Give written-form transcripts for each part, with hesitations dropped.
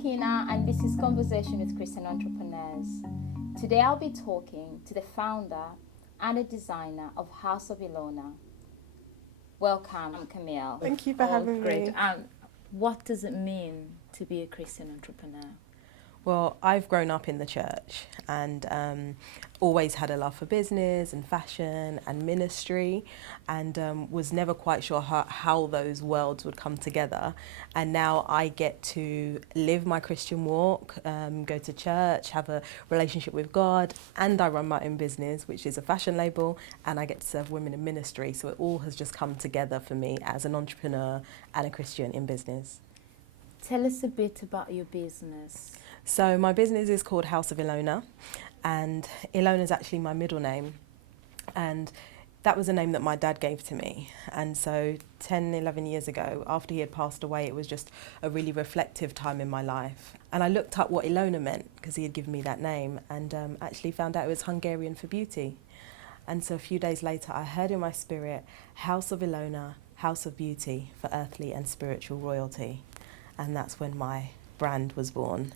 Kina, and this is Conversation with Christian Entrepreneurs. Today I'll be talking to the founder and the designer of House of Ilona. Welcome, Camille. Thank you for having me. What does it mean to be a Christian entrepreneur? Well, I've grown up in the church and always had a love for business and fashion and ministry, and was never quite sure how those worlds would come together. And now I get to live my Christian walk, go to church, have a relationship with God, and I run my own business, which is a fashion label, and I get to serve women in ministry. So it all has just come together for me as an entrepreneur and a Christian in business. Tell us a bit about your business. So my business is called House of Ilona, and Ilona is actually my middle name, and that was a name that my dad gave to me. And so 10, 11 years ago, after he had passed away, it was just a really reflective time in my life. And I looked up what Ilona meant, because he had given me that name, and actually found out it was Hungarian for beauty. And so a few days later, I heard in my spirit, House of Ilona, House of Beauty for earthly and spiritual royalty. And that's when my brand was born.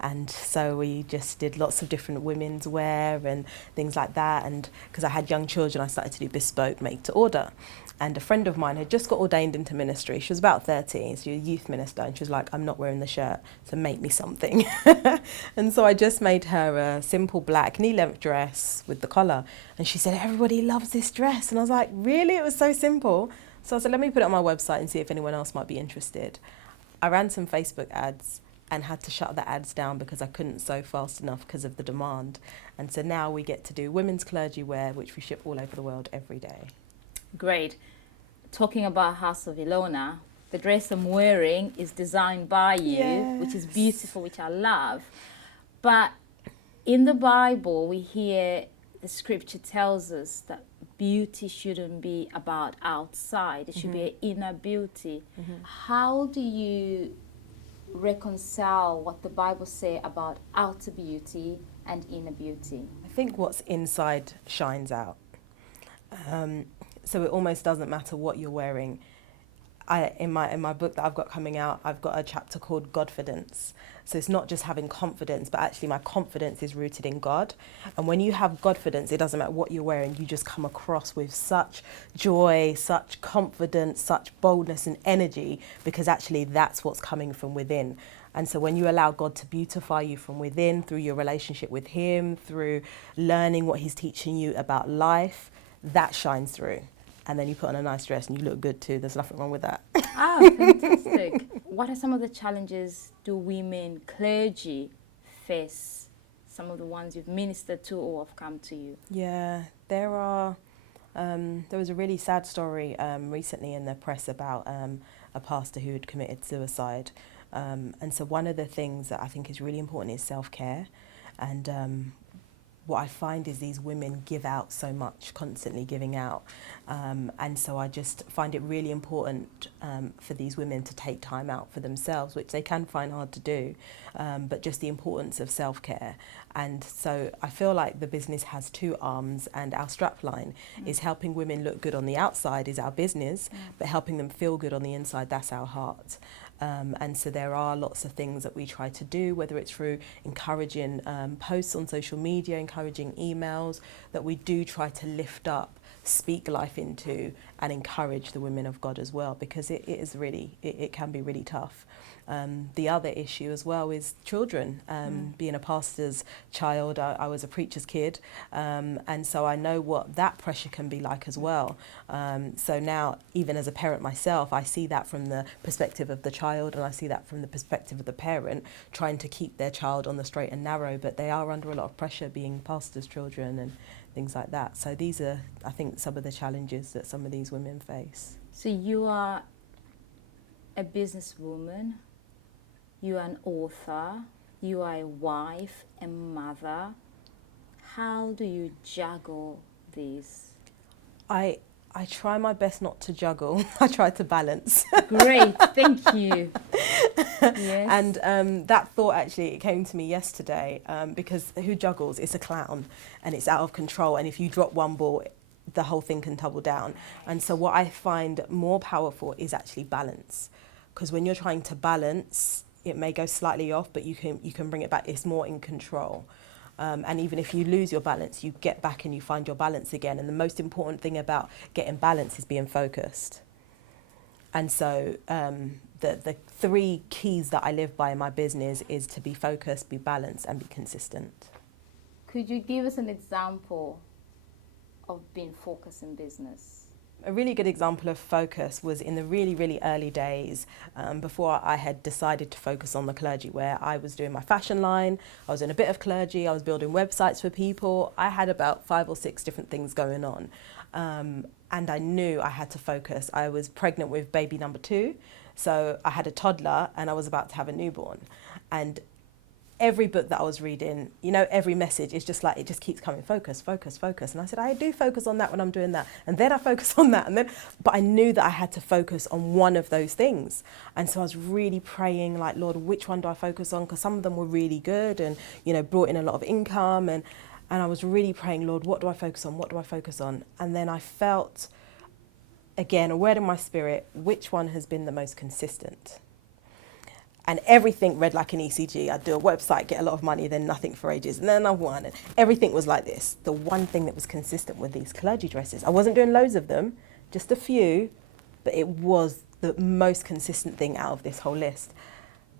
And so we just did lots of different women's wear and things like that. And because I had young children, I started to do bespoke make to order. And a friend of mine had just got ordained into ministry. She was about 30, she was a youth minister, and she was like, I'm not wearing the shirt, so make me something. And so I just made her a simple black knee-length dress with the collar. And she said, everybody loves this dress. And I was like, really? It was so simple. So I said, let me put it on my website and see if anyone else might be interested. I ran some Facebook ads and had to shut the ads down because I couldn't sew fast enough because of the demand. And so now we get to do women's clergy wear, which we ship all over the world every day. Great. Talking about House of Ilona, the dress I'm wearing is designed by you, Yes. which is beautiful, which I love. But in the Bible, we hear the scripture tells us that beauty shouldn't be about outside. It should be an inner beauty. How do you reconcile what the Bible says about outer beauty and inner beauty? I think what's inside shines out. So it almost doesn't matter what you're wearing. In my book that I've got coming out, I've got a chapter called Godfidence. So it's not just having confidence, but actually my confidence is rooted in God. And when you have Godfidence, it doesn't matter what you're wearing, you just come across with such joy, such confidence, such boldness and energy, because actually that's what's coming from within. And so when you allow God to beautify you from within, through your relationship with Him, through learning what He's teaching you about life, that shines through. And then you put on a nice dress and you look good too. There's nothing wrong with that. Ah, fantastic. What are some of the challenges do women clergy face? Some of the ones you've ministered to or have come to you? Yeah, there are. There was a really sad story recently in the press about a pastor who had committed suicide. And so one of the things that I think is really important is self-care. And what I find is these women give out so much, constantly giving out. And so I just find it really important for these women to take time out for themselves, which they can find hard to do, but just the importance of self-care. And so I feel like the business has two arms, and our strapline is helping women look good on the outside is our business, but helping them feel good on the inside, that's our heart. And so there are lots of things that we try to do, whether it's through encouraging posts on social media, encouraging emails, that we do try to lift up, speak life into, and encourage the women of God as well, because it can be really tough. The other issue as well is children. Being a pastor's child, I was a preacher's kid, and so I know what that pressure can be like as well. So now, even as a parent myself, I see that from the perspective of the child, and I see that from the perspective of the parent, trying to keep their child on the straight and narrow, but they are under a lot of pressure being pastors' children and things like that. So these are, I think, some of the challenges that some of these women face. So you are a businesswoman, you are an author, you are a wife, a mother. How do you juggle these? I try my best not to juggle. I try to balance. Great, thank you. Yes. And that thought actually, it came to me yesterday, because who juggles? It's a clown, and it's out of control. And if you drop one ball, the whole thing can tumble down. And so what I find more powerful is actually balance. Because when you're trying to balance, it may go slightly off, but you can bring it back. It's more in control. And even if you lose your balance, you get back and you find your balance again. And the most important thing about getting balance is being focused. And so the 3 keys that I live by in my business is to be focused, be balanced, and be consistent. Could you give us an example of being focused in business? A really good example of focus was in the really, really early days before I had decided to focus on the clergy, where I was doing my fashion line, I was doing a bit of clergy, I was building websites for people. I had about 5 or 6 different things going on. And I knew I had to focus. I was pregnant with baby number 2, so I had a toddler and I was about to have a newborn. And every book that I was reading, you know, every message is just like, it just keeps coming, focus, focus, focus. And I said, I do focus on that when I'm doing that. And then I focus on that. But I knew that I had to focus on one of those things. And so I was really praying, like, Lord, which one do I focus on? Because some of them were really good and, you know, brought in a lot of income. And I was really praying, Lord, what do I focus on? What do I focus on? And then I felt, again, a word in my spirit, which one has been the most consistent? And everything read like an ECG. I'd do a website, get a lot of money, then nothing for ages, and then another one. And everything was like this. The one thing that was consistent were these clergy dresses. I wasn't doing loads of them, just a few, but it was the most consistent thing out of this whole list.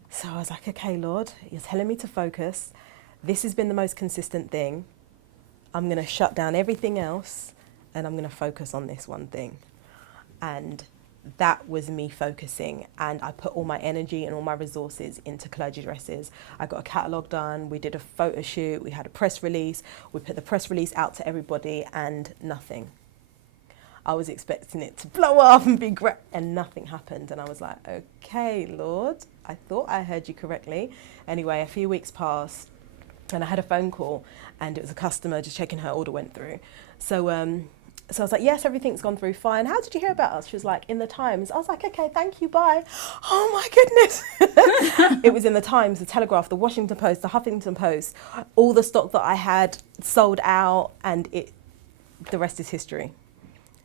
So I was like, okay, Lord, you're telling me to focus. This has been the most consistent thing. I'm going to shut down everything else, and I'm going to focus on this one thing. And that was me focusing, and I put all my energy and all my resources into clergy dresses. I got a catalogue done, we did a photo shoot, we had a press release, we put the press release out to everybody, and nothing. I was expecting it to blow up and be great, and nothing happened. And I was like, okay, Lord, I thought I heard you correctly. Anyway, a few weeks passed, and I had a phone call, and it was a customer just checking her order went through. So I was like, yes, everything's gone through fine. How did you hear about us? She was like, in the Times. I was like, okay, thank you, bye. Oh my goodness. It was in the Times, the Telegraph, the Washington Post, the Huffington Post. All the stock that I had sold out, and the rest is history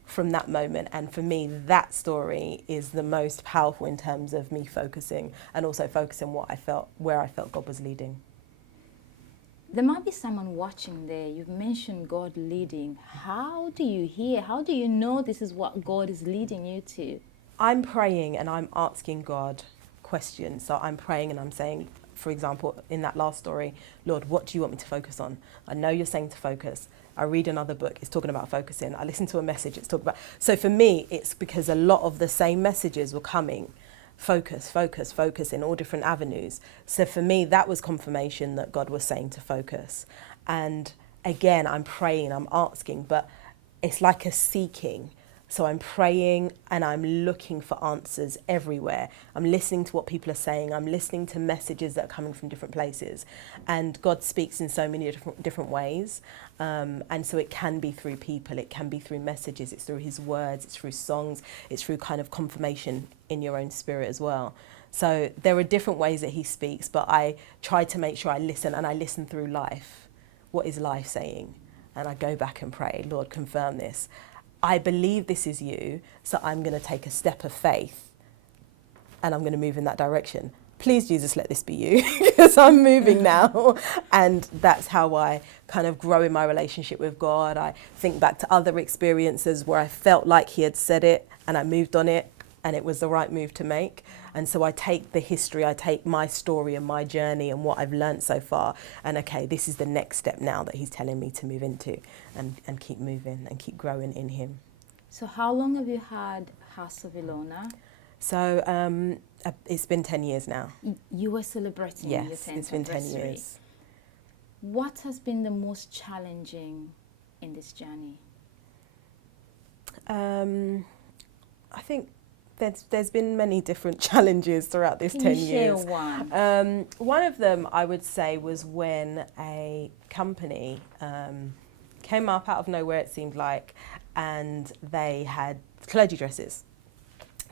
from that moment. And for me, that story is the most powerful in terms of me focusing, and also focusing where I felt God was leading. There might be someone watching there. You've mentioned God leading. How do you hear? How do you know this is what God is leading you to? I'm praying and I'm asking God questions. So I'm praying and I'm saying, for example, in that last story, Lord, what do you want me to focus on? I know you're saying to focus. I read another book, it's talking about focusing. I listen to a message, it's talking about... So for me, it's because a lot of the same messages were coming. Focus, focus, focus in all different avenues. So for me, that was confirmation that God was saying to focus. And again, I'm praying, I'm asking, but it's like a seeking. So I'm praying and I'm looking for answers everywhere. I'm listening to what people are saying. I'm listening to messages that are coming from different places. And God speaks in so many different ways. And so it can be through people, it can be through messages, it's through his words, it's through songs, it's through kind of confirmation in your own spirit as well. So there are different ways that he speaks, but I try to make sure I listen, and I listen through life. What is life saying? And I go back and pray, Lord, confirm this. I believe this is you, so I'm going to take a step of faith and I'm going to move in that direction. Please, Jesus, let this be you, because I'm moving now. And that's how I kind of grow in my relationship with God. I think back to other experiences where I felt like he had said it and I moved on it and it was the right move to make. And so I take the history, I take my story and my journey and what I've learned so far, and okay, this is the next step now that he's telling me to move into, and keep moving and keep growing in him. So how long have you had House of Ilona? So it's been 10 years now. You were celebrating your 10th Yes, it's been 10 anniversary. years. What has been the most challenging in this journey? I think there's been many different challenges throughout this 10 years. Can you share one? One of them, I would say, was when a company came up out of nowhere, it seemed like, and they had clergy dresses.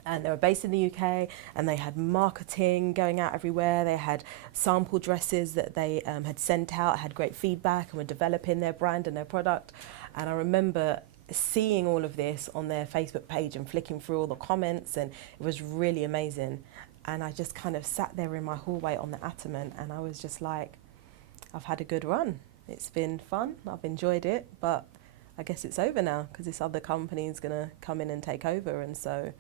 And they were based in the UK, and they had marketing going out everywhere. They had sample dresses that they had sent out, had great feedback, and were developing their brand and their product. And I remember seeing all of this on their Facebook page and flicking through all the comments, and it was really amazing. And I just kind of sat there in my hallway on the Ottoman, and I was just like, I've had a good run. It's been fun. I've enjoyed it, but I guess it's over now because this other company is going to come in and take over. And so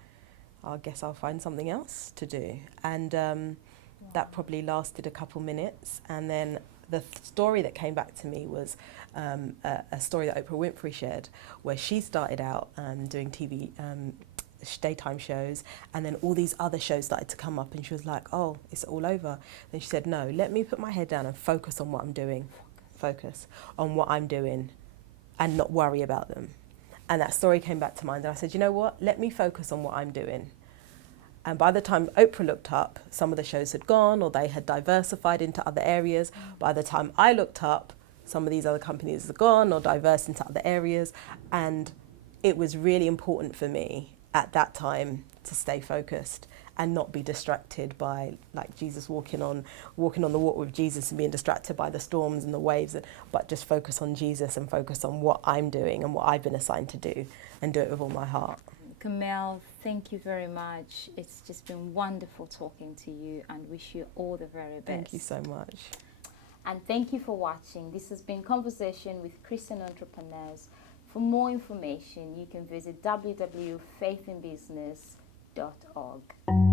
I guess I'll find something else to do. And that probably lasted a couple minutes. And then the story that came back to me was a story that Oprah Winfrey shared, where she started out doing TV daytime shows, and then all these other shows started to come up, and she was like, oh, it's all over. Then she said, no, let me put my head down and focus on what I'm doing, and not worry about them. And that story came back to mind, and I said, you know what, let me focus on what I'm doing. And by the time Oprah looked up, some of the shows had gone, or they had diversified into other areas. By the time I looked up, some of these other companies had gone or diverse into other areas. And it was really important for me at that time to stay focused and not be distracted by, like, Jesus walking on the water with Jesus and being distracted by the storms and the waves, but just focus on Jesus and focus on what I'm doing and what I've been assigned to do, and do it with all my heart. Camelle, thank you very much. It's just been wonderful talking to you, and wish you all the very best. Thank you so much. And thank you for watching. This has been Conversation with Christian Entrepreneurs. For more information, you can visit www.faithinbusiness.org.